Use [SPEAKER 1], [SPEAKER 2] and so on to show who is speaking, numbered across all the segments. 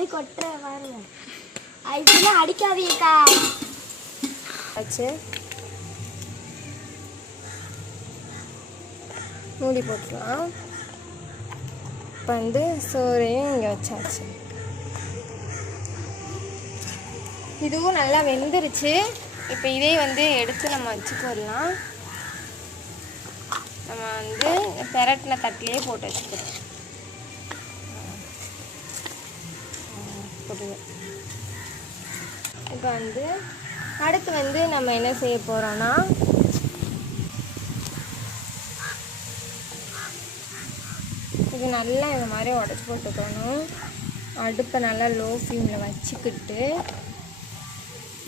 [SPEAKER 1] அப்படி கொட்டுற பாருங்க. இப்படிலாம் அடிக்காதீங்கக்கா
[SPEAKER 2] வச்சு. மூடி போட்டுக்கலாம் இப்போ வந்து சோறையும் இங்கே வச்சாச்சு. இதுவும் நல்லா வெந்துருச்சு. இப்போ இதே வந்து எடுத்து நம்ம வச்சுக்கலாம் நம்ம வந்து பெரட்டின தட்டிலேயே போட்டு வச்சுக்கிறோம் போட்டு இப்போ வந்து அடுத்து வந்து நம்ம என்ன செய்ய போகிறோன்னா இது நல்லா இந்த மாதிரி உடச்சி போட்டுக்கணும். அடுப்பை நல்லா லோ ஃப்ளேமில் வச்சுக்கிட்டு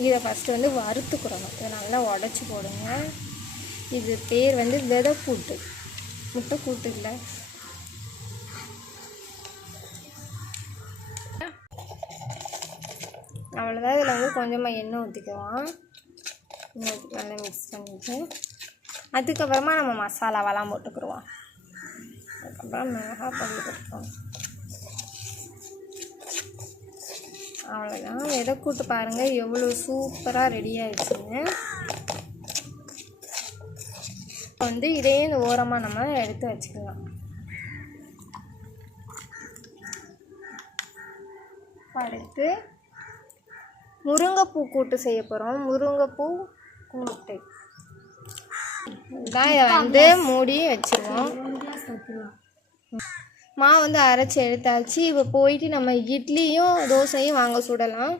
[SPEAKER 2] இதை ஃபஸ்ட்டு வந்து வறுத்துக்கிறணும். இதை நல்லா உடச்சி போடுங்க. இது பேர் வந்து விதை கூட்டு முட்டை கூட்டு இல்லை. அவ்வளோதான் இதில் வந்து கொஞ்சமாக எண்ணெய் ஊற்றிக்கலாம் எண்ணெய் ஊற்றி நல்லா மிக்ஸ் பண்ணிட்டு. அதுக்கப்புறமா நம்ம மசாலாவெல்லாம் போட்டுக்கிடுவோம். அதுக்கப்புறம் மிளகாய் பொடி கொடுப்போம் அவ்வளோதான் எதை கூட்டு பாருங்கள் எவ்வளோ சூப்பராக ரெடி ஆயிடுச்சுங்க. வந்து இதே இந்த ஓரமாக நம்ம எடுத்து வச்சுக்கலாம். அடுத்து முருங்கைப்பூ கூட்டு செய்ய போகிறோம் முருங்கைப்பூ கூட்டு. தான் இதை வந்து மூடி வச்சுருவோம். மாவு வந்து அரைச்சி எடுத்தாச்சு. இப்போ போயிட்டு நம்ம இட்லியும் தோசையும் வாங்க சுடலாம்.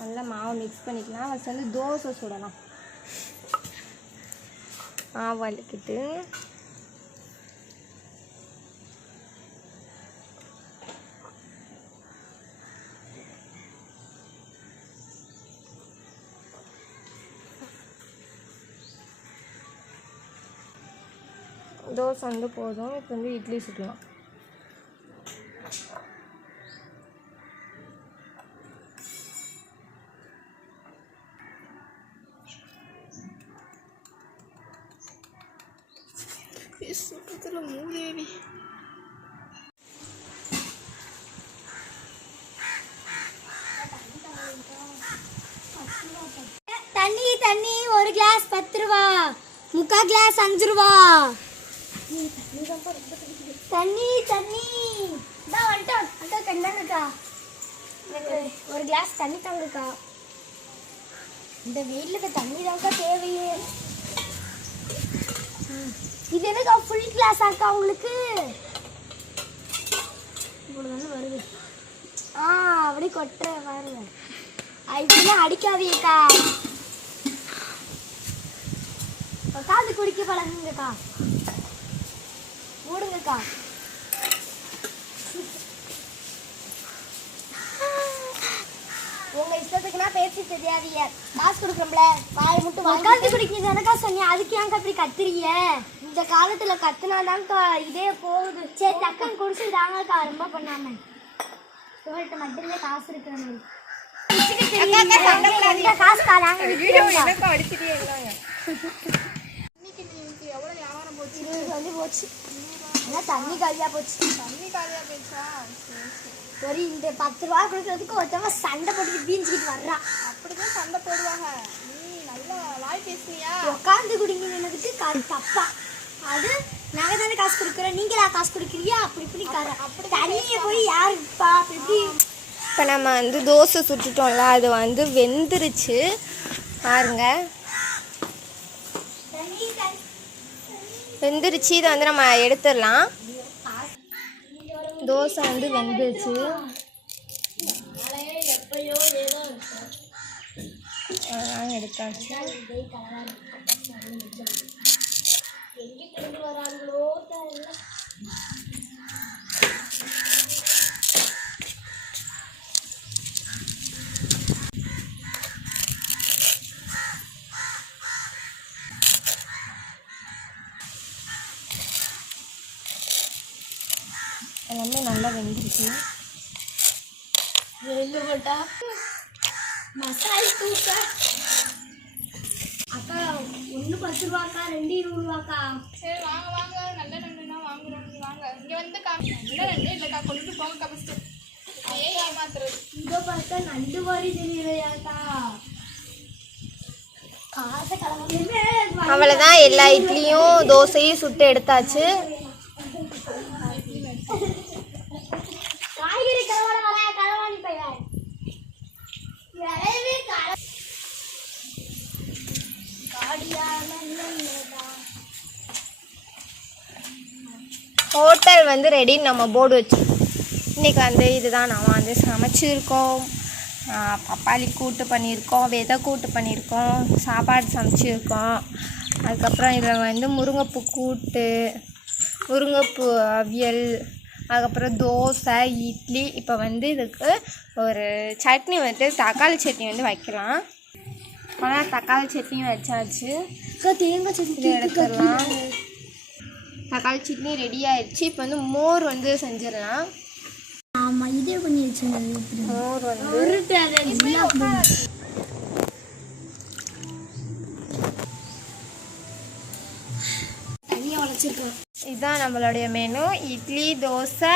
[SPEAKER 2] நல்லா மாவு மிக்ஸ் பண்ணிக்கலாம். ஃபஸ்ட் வந்து தோசை சுடலாம். மாவு அழுக்கிட்டு தோசை வந்து போதும். இப்போ வந்து இட்லி சுடலாம் மூதேவி.
[SPEAKER 1] தண்ணி தண்ணி ஒரு கிளாஸ் பத்து ரூபா. முக்கால் கிளாஸ் அஞ்சு ரூபா. தண்ணி தண்ணி. இதான் வந்துட்டோம். அக்கா கண்டாங்கக்கா எனக்கு ஒரு கிளாஸ் தண்ணி தாங்கக்கா இந்த வெயிலுக்கு தண்ணி தாங்க தேவையே. இது என்னக்கா ஃபுல் கிளாஸ் ஆக்கா உங்களுக்கு? இவ்வளோ வருது. ஆ அப்படி கொட்டுற பாருங்க. இப்படிலாம் அடிக்காதீங்கக்கா. உட்காந்து குடிக்க பழகுங்கக்கா. மூடுங்கக்கா உங்க இஷ்டத்துக்குனா பேசி தெரியாதீங்க. காசு கொடுக்குறோம்ல வாய் மட்டும் உட்காந்து குடிக்கிறது எனக்கா சொன்னீங்க அதுக்கு ஏன் அப்படி கத்துறீங்க? இந்த காலத்துல கத்துனாதான்க்கா இதே போகுது. சரி டக்குன்னு குடிச்சு தாங்கக்கா ரொம்ப பண்ணாம. உங்கள்கிட்ட மட்டுமே காசு இருக்கிற மாதிரி. எங்க காசு தாராங்க
[SPEAKER 2] அடிச்சுட்டே இருந்தாங்க
[SPEAKER 1] வந்து போச்சு. ஆனா தண்ணி காலியா போச்சு.
[SPEAKER 2] தண்ணி காலியாக போயிடுச்சா?
[SPEAKER 1] ஒரு இந்த பத்து ரூபா கொடுக்கறதுக்கு ஒருத்தவங்க சண்டை போட்டுட்டு பீஞ்சிக்கிட்டு வர்றா.
[SPEAKER 2] அப்படிதான் சண்டை போடுவாங்க. நீ நல்லா வாய் பேசுனியா?
[SPEAKER 1] உட்காந்து குடிங்கிறதுக்கு காசு தப்பா. அது நாங்க தானே காசு கொடுக்குறோம். நீங்களா காசு கொடுக்குறியா? அப்படி இப்படி கார தண்ணியை போய் யார் விப்பா அப்படி இப்படி.
[SPEAKER 2] இப்போ நம்ம வந்து தோசை சுட்டுட்டோம்ல அது வந்து வெந்துருச்சு. பாருங்க
[SPEAKER 1] தண்ணி தண்ணி
[SPEAKER 2] வெந்துருச்சு இதை வந்து நம்ம எடுத்துடலாம். தோசை வந்து வெந்துருச்சு. அதெல்லாம் எடுத்தாச்சு.
[SPEAKER 1] எங்கே கொண்டு வராங்களோ தெரியல.
[SPEAKER 2] வெந்துருச்சு
[SPEAKER 1] வெளில போட்டா மசாலா தூக்க அக்கா ஒன்று பத்து ரூபாக்கா ரெண்டு இருபது ரூபாக்கா
[SPEAKER 3] சரி வாங்க வாங்க நல்ல நண்டுனா வாங்குறோம் வாங்க இங்கே வந்து காமி நல்ல நண்டு இல்லைக்கா கொண்டுட்டு போங்கக்கா ஃபர்ஸ்ட் ஏன் ஏமாத்துறது
[SPEAKER 1] இதோ பார்த்தா நண்டு மாதிரி தெரியலையாக்கா காசை
[SPEAKER 2] அவ்வளோதான் எல்லா இட்லியும் தோசையும் சுட்டு எடுத்தாச்சு. ஹோட்டல் வந்து ரெடின்னு நம்ம போர்டு வச்சு இன்றைக்கி வந்து இதுதான். நம்ம வந்து சமைச்சிருக்கோம். பப்பாளி கூட்டு பண்ணியிருக்கோம். விதை கூட்டு பண்ணியிருக்கோம். சாப்பாடு சமைச்சிருக்கோம். அதுக்கப்புறம் இதில் வந்து முருங்கைப்பூ கூட்டு முருங்கைப்பூ அவியல் அதுக்கப்புறம் தோசை இட்லி. இப்போ வந்து இதுக்கு ஒரு சட்னி வந்து தக்காளி சட்னி வந்து வைக்கலாம். ஆனால் தக்காளி சட்னி வச்சாச்சு.
[SPEAKER 1] தேங்காய் சட்னி
[SPEAKER 2] எடுத்துடலாம். தக்காளி சட்னி ரெடி ஆயிடுச்சு. இப்போ வந்து மோர் வந்து செஞ்சிடலாம்.
[SPEAKER 1] ஆமா இதே பண்ணி வச்சுருந்தது
[SPEAKER 2] மோர் வந்து
[SPEAKER 1] உருட்டு அதை
[SPEAKER 2] இதுதான் நம்மளுடைய மெனு இட்லி தோசை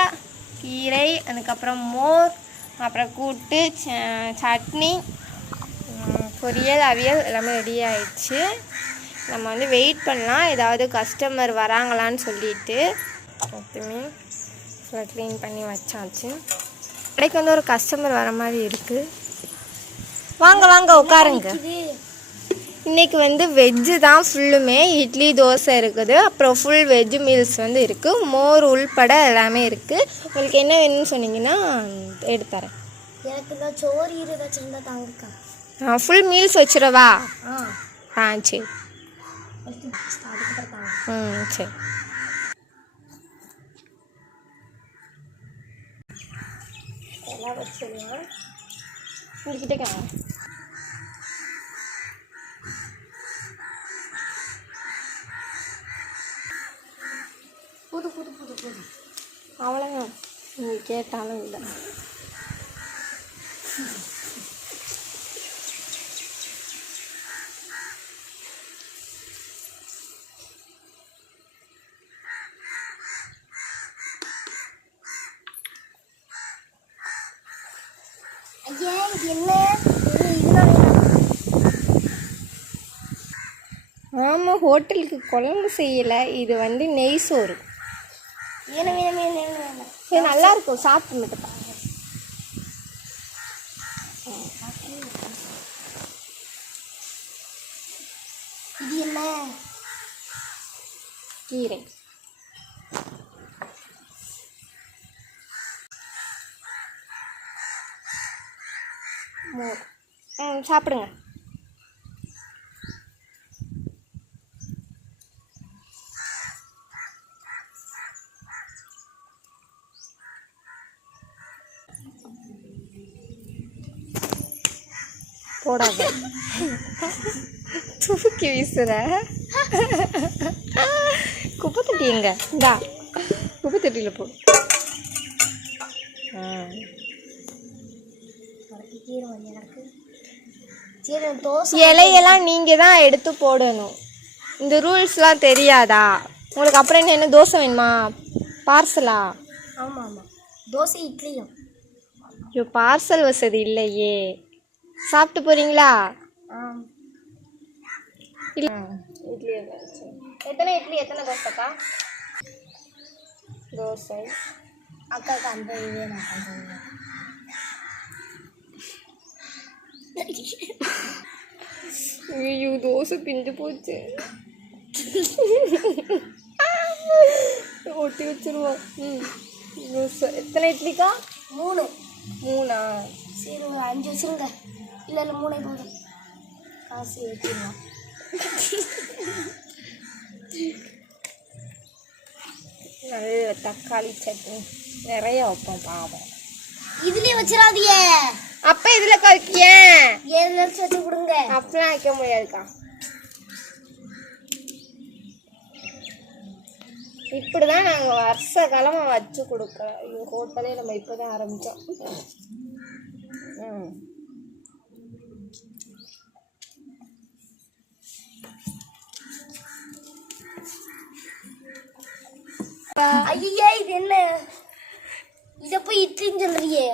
[SPEAKER 2] கீரை அதுக்கப்புறம் மோர் அப்புறம் கூட்டு ச- சட்னி பொரியல் அவியல் எல்லாமே ரெடி ஆயிடுச்சு. நம்ம வந்து வெயிட் பண்ணலாம். ஏதாவது கஸ்டமர் வராங்களான்னு சொல்லிட்டு. மொத்தமே ஃபுல்லாக க்ளீன் பண்ணி வச்சாச்சு. கடைக்கு வந்து ஒரு கஸ்டமர் வர மாதிரி இருக்குது வாங்க வாங்க உட்காருங்க.
[SPEAKER 1] இது
[SPEAKER 2] இன்னைக்கு வந்து வெஜ்ஜு தான் ஃபுல்லுமே இட்லி தோசை இருக்குது. அப்புறம் ஃபுல் வெஜ் மீல்ஸ் வந்து இருக்குது மோர் உள்பட எல்லாமே இருக்குது உங்களுக்கு என்ன வேணும்னு சொன்னீங்கன்னா எடுத்துறேன்
[SPEAKER 1] எனக்கு இந்த சோறு ஈர ஏதாச்சும் இருந்தா தாங்கக்கா.
[SPEAKER 2] Full meals வச்சிடவா?
[SPEAKER 1] ஆ.
[SPEAKER 2] ஆ சரி. ம் சரி. எல்லாம் வச்சிடலாம். உங்ககிட்ட அவ்வளோதான் நீ கேட்டாலும் இல்லை.
[SPEAKER 1] என்ன?
[SPEAKER 2] ஆமாம் ஹோட்டலுக்கு குழம்பு செய்யலை. இது வந்து நெய் சோறு. இது நல்லா இருக்கும் சாப்பிட்டு மட்டும் பாருங்க.
[SPEAKER 1] இது என்ன?
[SPEAKER 2] கீரை. மோர். ம் சாப்பிடுங்க. போடாத. தூக்கி வீசுற. குப்பை தொட்டி எங்க இந்தா குப்பை தொட்டியில் போ இலையெல்லாம் நீங்கள் தான் எடுத்து போடணும். இந்த ரூல்ஸ்லாம் தெரியாதா? உங்களுக்கு அப்புறம் என்ன என்ன தோசை வேணுமா? பார்சலா?
[SPEAKER 1] ஆமாம் ஆமாம் தோசை இட்லியும்.
[SPEAKER 2] ஐயோ பார்சல் வசதி இல்லையே. சாப்பிட்டு இல்லை. இட்லி எத்தனை இட்லி எத்தனை தோசைக்கா தோசை.
[SPEAKER 1] அக்காவுக்கு அந்த இதே நான்
[SPEAKER 2] ஐயோ தோசை பிஞ்சு போச்சு. ஒட்டி வச்சிருவோம். ம். தோசை. எத்தனை இட்லிக்கா?
[SPEAKER 1] மூணு.
[SPEAKER 2] மூணா?
[SPEAKER 1] சரி ஒரு அஞ்சு வச்சுருங்க. இல்லை இல்லை மூணே போதும் காசு ஏற்றிடுவோம்
[SPEAKER 2] நல்ல தக்காளி சட்னி. நிறைய வைப்போம் பாவம்.
[SPEAKER 1] இதுலயே வச்சிடாதீங்க.
[SPEAKER 2] அப்போ இதில் கழிக்கியேன்
[SPEAKER 1] ஏழு நிமிஷம் வச்சு கொடுங்க.
[SPEAKER 2] அப்படிலாம் வைக்க முடியாதுக்கா. இப்படி தான் நாங்கள் வருஷ காலமாக வச்சு கொடுக்குறோம் ஐயோ ஹோட்டலே நம்ம இப்போ தான் ஆரம்பித்தோம் ம்.
[SPEAKER 1] ஐயே இது என்ன? இத போய் இட்லின்னு சொல்றியே.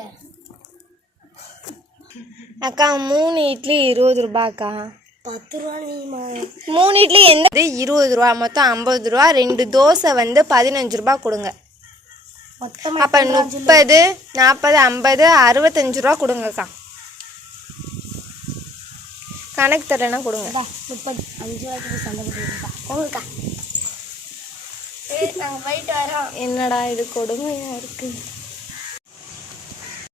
[SPEAKER 2] அக்கா மூணு இட்லி இருபது ரூபாய்க்கா
[SPEAKER 1] பத்து ரூபா நீமா
[SPEAKER 2] மூணு இட்லி எந்த? இருபது ரூபா மொத்தம் ஐம்பது ரூபா. ரெண்டு தோசை வந்து பதினஞ்சு ரூபா கொடுங்க. அப்போ முப்பது நாற்பது ஐம்பது அறுபத்தஞ்சு ரூபா கொடுங்கக்கா. கணக்கு தரேன்னா கொடுங்க.
[SPEAKER 1] முப்பது அஞ்சு ரூபாய்க்கு சண்டை போட்டுருக்கா போங்கக்கா சரி நாங்கள் போயிட்டு வரோம்
[SPEAKER 2] என்னடா இது கொடுமையா இருக்கு.